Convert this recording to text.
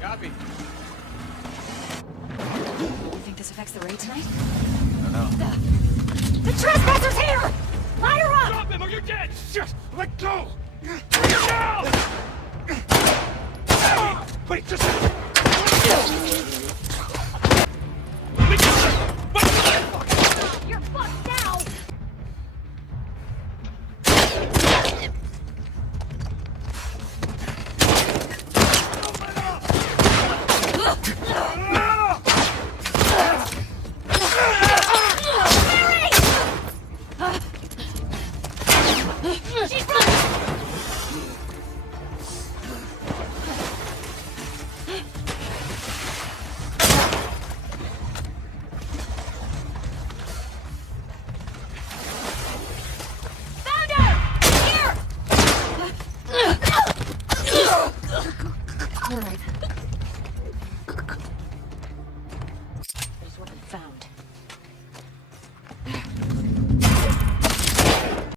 Copy. You think this affects the raid tonight? I don't know. The trespasser's here! Line her up! Drop him or you're dead! Just let go! Now! Ellie! Wait, just... You're fucked now! She's running! Found her! Here! All right.